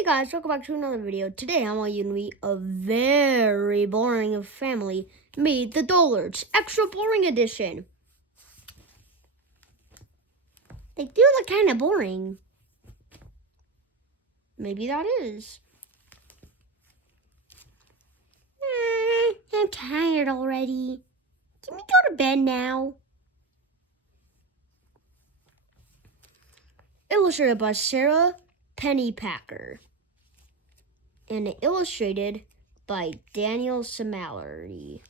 Hey guys, welcome back to another video. Today I want you to meet a very boring family. Meet the Dullards, extra boring edition. They do look kind of boring. Maybe that is. I'm tired already. Can we go to bed now? Illustrated by Sarah Pennypacker. And illustrated by Daniel Salmieri.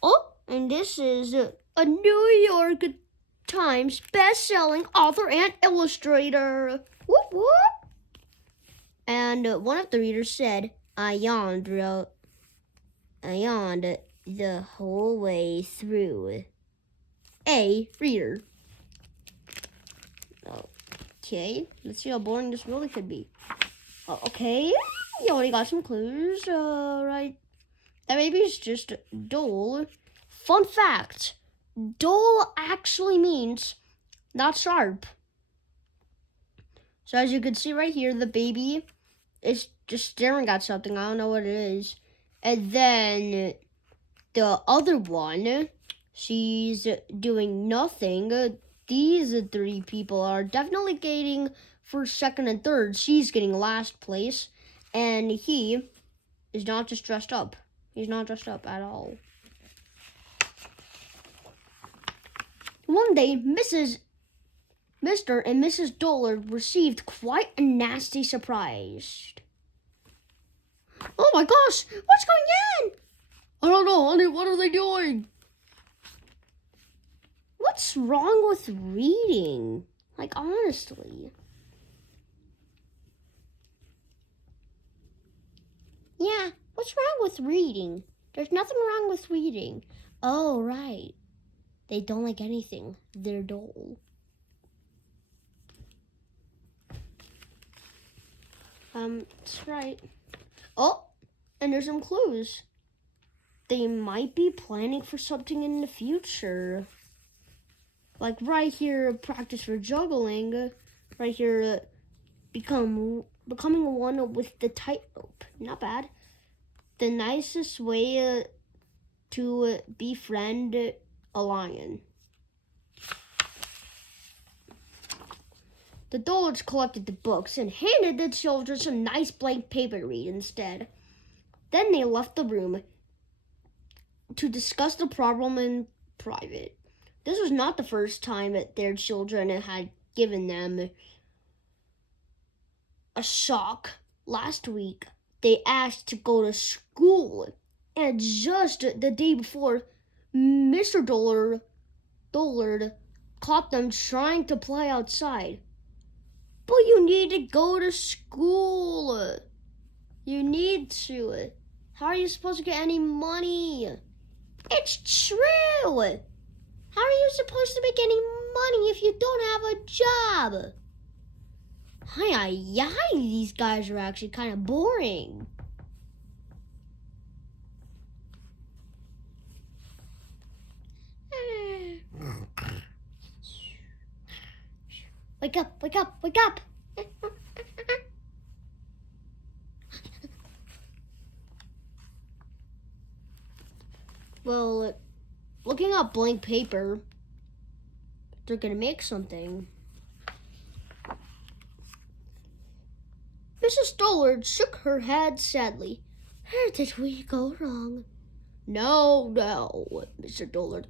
Oh, and this is a New York Times best-selling author and illustrator. Whoop, whoop. And one of the readers said, I yawned the whole way through. A reader. Okay, let's see how boring this really could be. Okay, you already got some clues, right? That maybe it's just dull. Fun fact, dull actually means not sharp. So as you can see right here, the baby is just staring at something. I don't know what it is. And then the other one, she's doing nothing. These three people are definitely getting first, second, and third. She's getting last place. And he is not just dressed up. He's not dressed up at all. One day, Mr. and Mrs. Dullard received quite a nasty surprise. Oh my gosh, what's going on? I don't know, honey, what are they doing? What's wrong with reading? Like, honestly. Yeah, what's wrong with reading? There's nothing wrong with reading. Oh, right. They don't like anything. They're dull. That's right. Oh, and there's some clues. They might be planning for something in the future. Like right here, practice for juggling. Right here, becoming one with the tightrope. Not bad. The nicest way to befriend a lion. The Dullards collected the books and handed the children some nice blank paper to read instead. Then they left the room to discuss the problem in private. This was not the first time that their children had given them a shock. Last week, they asked to go to school, and just the day before, Mr. Dullard caught them trying to play outside. But you need to go to school. You need to. How are you supposed to get any money? It's true. How are you supposed to make any money if you don't have a job? Hi, these guys are actually kind of boring. Wake up, wake up, wake up. Well, looking at blank paper, they're gonna make something. Mrs. Dullard shook her head sadly. Where did we go wrong? No, Mr. Dullard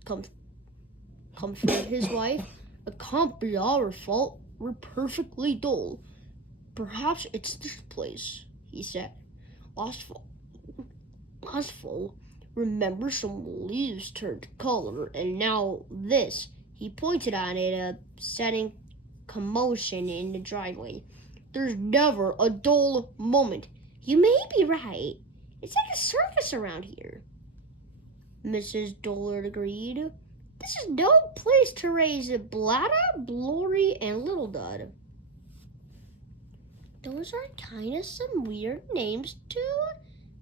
comforted his wife. It can't be our fault. We're perfectly dull. Perhaps it's this place, he said. Last fall, remember some leaves turned color, and now this. He pointed at it, setting commotion in the driveway. There's never a dull moment. You may be right. It's like a circus around here. Mrs. Dullard agreed. This is no place to raise Bladder, Blory, and Little Dud. Those are kind of some weird names to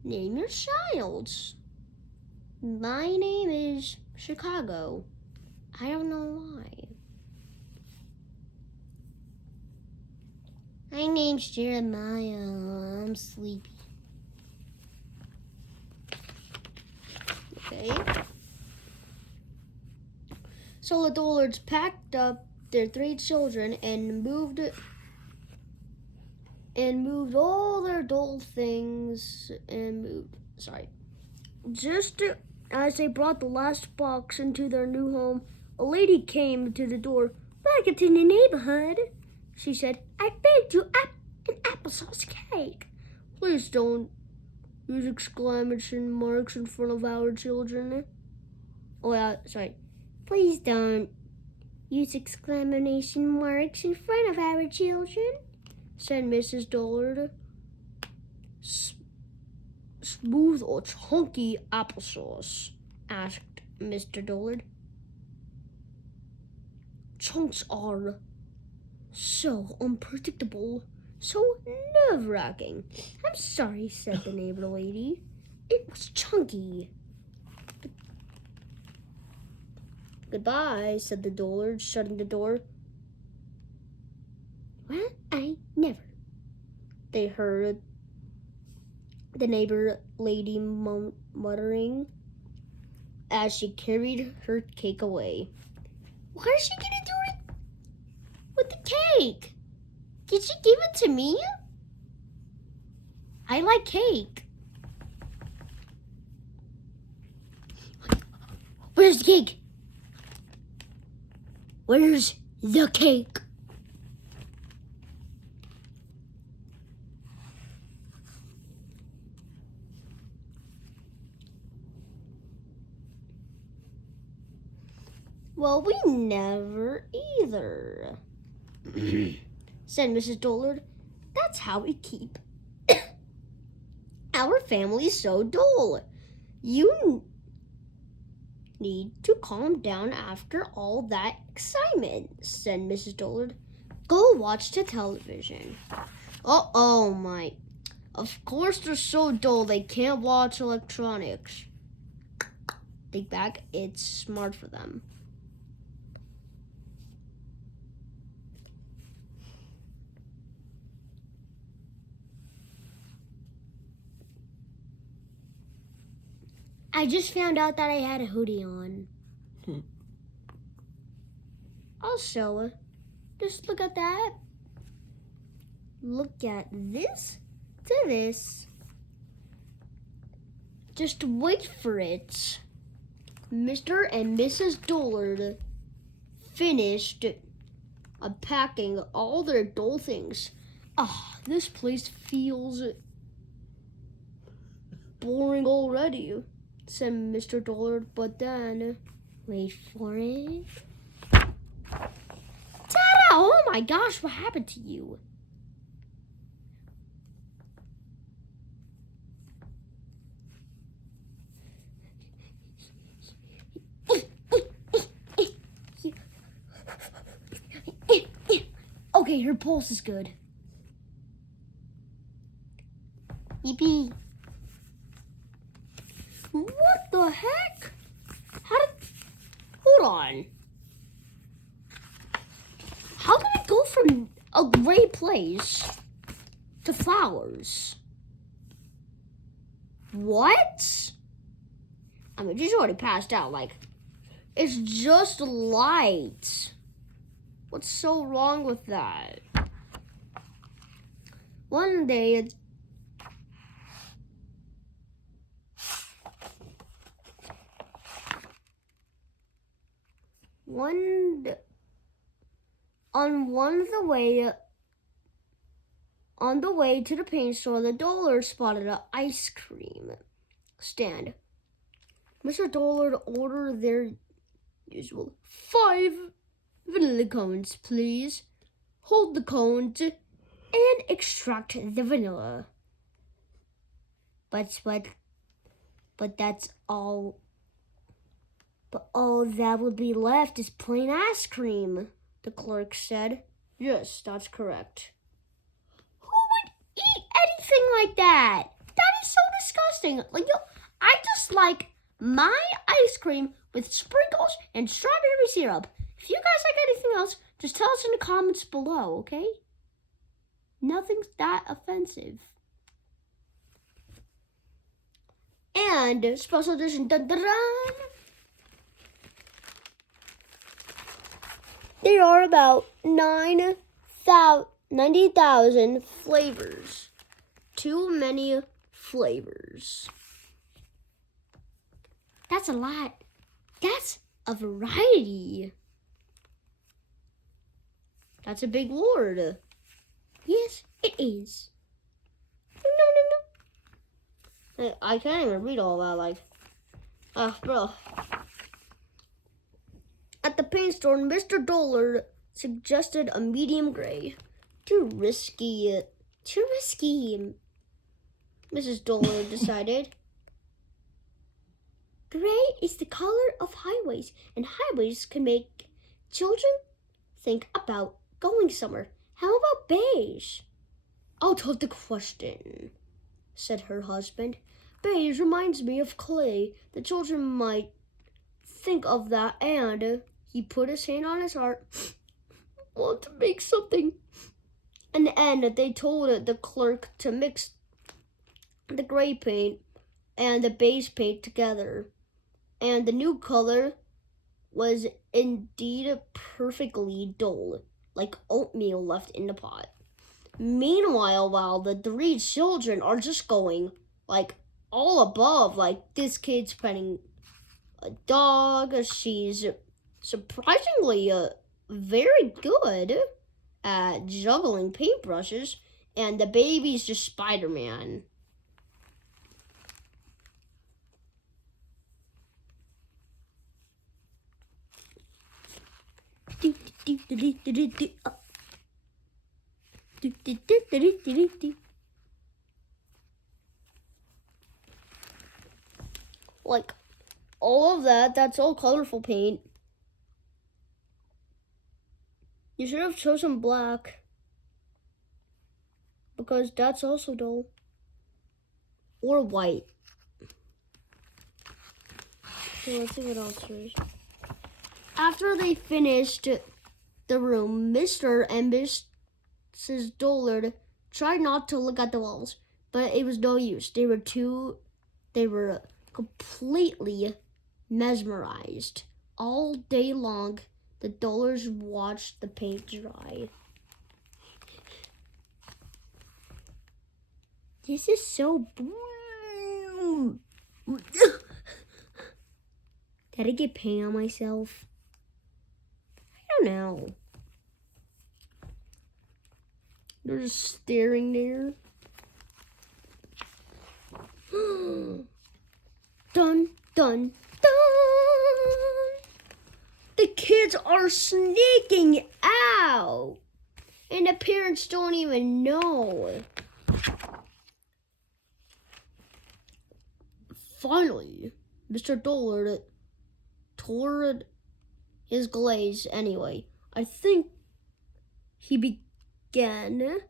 name your child. My name is Chicago. I don't know why. My name's Jeremiah. I'm sleepy. Okay. So the Dullards packed up their 3 children and moved all their doll things Just as they brought the last box into their new home, a lady came to the door. Welcome to the neighborhood, she said. I baked you an applesauce cake. Please don't use exclamation marks in front of our children. Please don't use exclamation marks in front of our children, said Mrs. Dullard. Smooth or chunky applesauce? Asked Mr. Dullard. Chunks are so unpredictable, so nerve-wracking. I'm sorry, said the neighbor lady. It was chunky. Goodbye, said the Dullards, shutting the door. Well, I never. They heard the neighbor lady muttering as she carried her cake away. What is she gonna do with the cake? Did she give it to me? I like cake. Where's the cake? Where's the cake? Well, we never either, said Mrs. Dullard. That's how we keep our family so dull. You need to calm down after all that excitement, said Mrs. Dullard. Go watch the television. Oh my. Of course they're so dull they can't watch electronics. Think back, it's smart for them. I just found out that I had a hoodie on. I'll show it. Just look at that. Look at this to this. Just wait for it. Mr. and Mrs. Dullard finished unpacking all their doll things. This place feels boring already, said Mr. Dullard, but then, wait for it. Ta-da! Oh my gosh, what happened to you? Okay, her pulse is good. Yippee. What the heck? Hold on. How can it go from a gray place to flowers? What? I mean, she's already passed out. Like, it's just light. What's so wrong with that? One day, on the way to the paint store, the Dullard spotted an ice cream stand. Mr. Dullard ordered their usual 5 vanilla cones, please. Hold the cones and extract the vanilla. But that's all. But all that would be left is plain ice cream, the clerk said. Yes, that's correct. Who would eat anything like that? That is so disgusting. I just like my ice cream with sprinkles and strawberry syrup. If you guys like anything else, just tell us in the comments below, okay? Nothing's that offensive. And special edition, dun, dun, dun, there are about 90,000 flavors. Too many flavors. That's a lot. That's a variety. That's a big word. Yes, it is. No. I can't even read all that, bro. At the paint store, Mr. Dullard suggested a medium gray. Too risky. Mrs. Dullard decided. Gray is the color of highways, and highways can make children think about going somewhere. How about beige? Out of the question, said her husband. Beige reminds me of clay. The children might think of that, and he put his hand on his heart. Want to make something. In the end, they told the clerk to mix the gray paint and the beige paint together. And the new color was indeed perfectly dull, like oatmeal left in the pot. Meanwhile, while the three children are just going, all above, this kid's petting a dog. She's surprisingly very good at juggling paintbrushes, and the baby's just Spider-Man. All of that's all colorful paint. You should have chosen black, because that's also dull. Or white. Okay, let's see what else there is. After they finished the room, Mr. and Mrs. Dullard tried not to look at the walls, but it was no use. They were completely mesmerized. All day long, the Dullards watched the paint dry. This is so boring. Did I get paint on myself? I don't know. They're just staring there. Dun, dun, dun. The kids are sneaking out, and the parents don't even know. Finally, Mr. Dullard tore his glaze anyway. I think he began.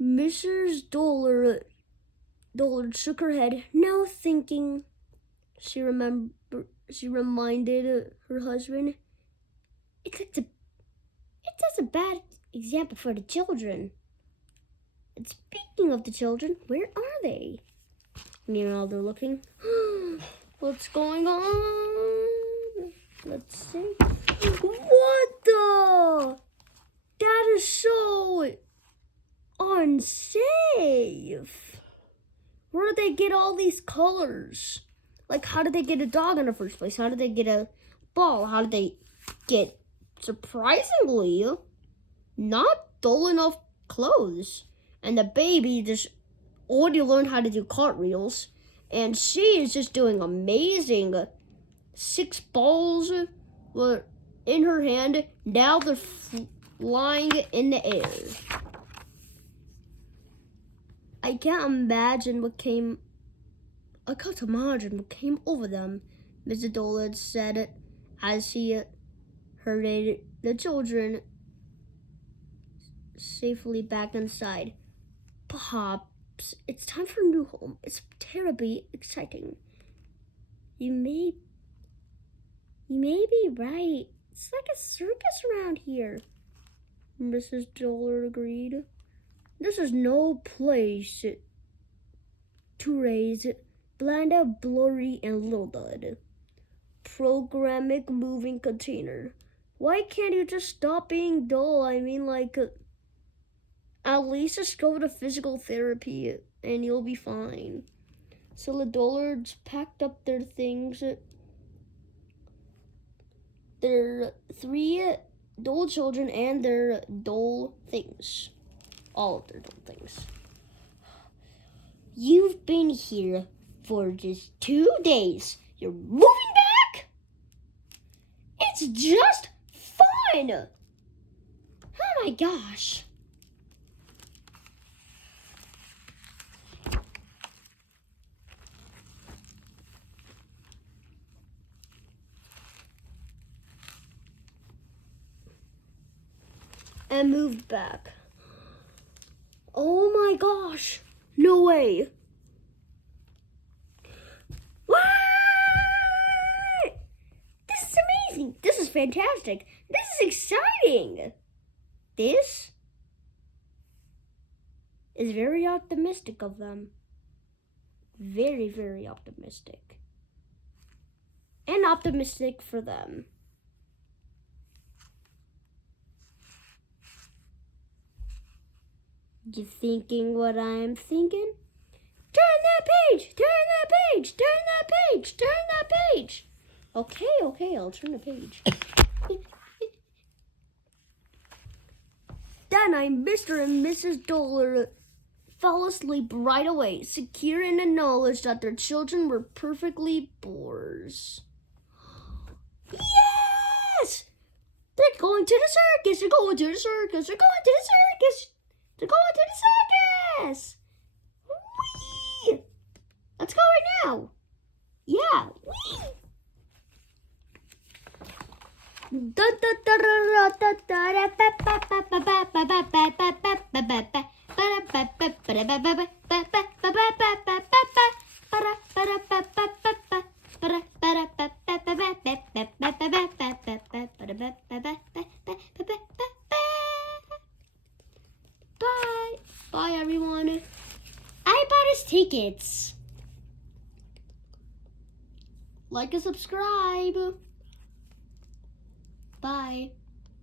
Mrs. Dullard shook her head. No thinking, she reminded her husband. It's a bad example for the children. And speaking of the children, where are they? Meanwhile, they're looking. What's going on? Let's see. What the? That is so unsafe. Where did they get all these colors? How did they get a dog in the first place? How did they get a ball? How did they get, surprisingly, not dull enough clothes? And the baby just already learned how to do cartwheels. And she is just doing amazing. 6 balls were in her hand. Now they're flying in the air. I can't imagine what came over them, Mr. Dullard said as he herded the children safely back inside. Pops, it's time for a new home. It's terribly exciting. You may be right. It's like a circus around here. Mrs. Dollard agreed. This is no place to raise Blanda, Blurry, and Little Dud. Programming moving container. Why can't you just stop being dull? I mean, like, at least just go to physical therapy and you'll be fine. So the Dullards packed up their things. Their 3 dull children and their dull things. All of their dull things. You've been here for just 2 days. You're moving back? It's just fun! Oh my gosh. And moved back. Oh my gosh. No way. What? This is amazing. This is fantastic. This is exciting. This is very optimistic of them. Very, very optimistic. And optimistic for them. You thinking what I'm thinking? Turn that page! Turn that page! Turn that page! Turn that page! Okay, I'll turn the page. Then Mr. and Mrs. Dollard fell asleep right away, secure in the knowledge that their children were perfectly bores. Yes! They're going to the circus! They're going to the circus! They're going to the circus! They're going to the circus! Whee! Let's go right now! Yeah! Whee! Bye, everyone. I bought us tickets. Like and subscribe. Bye.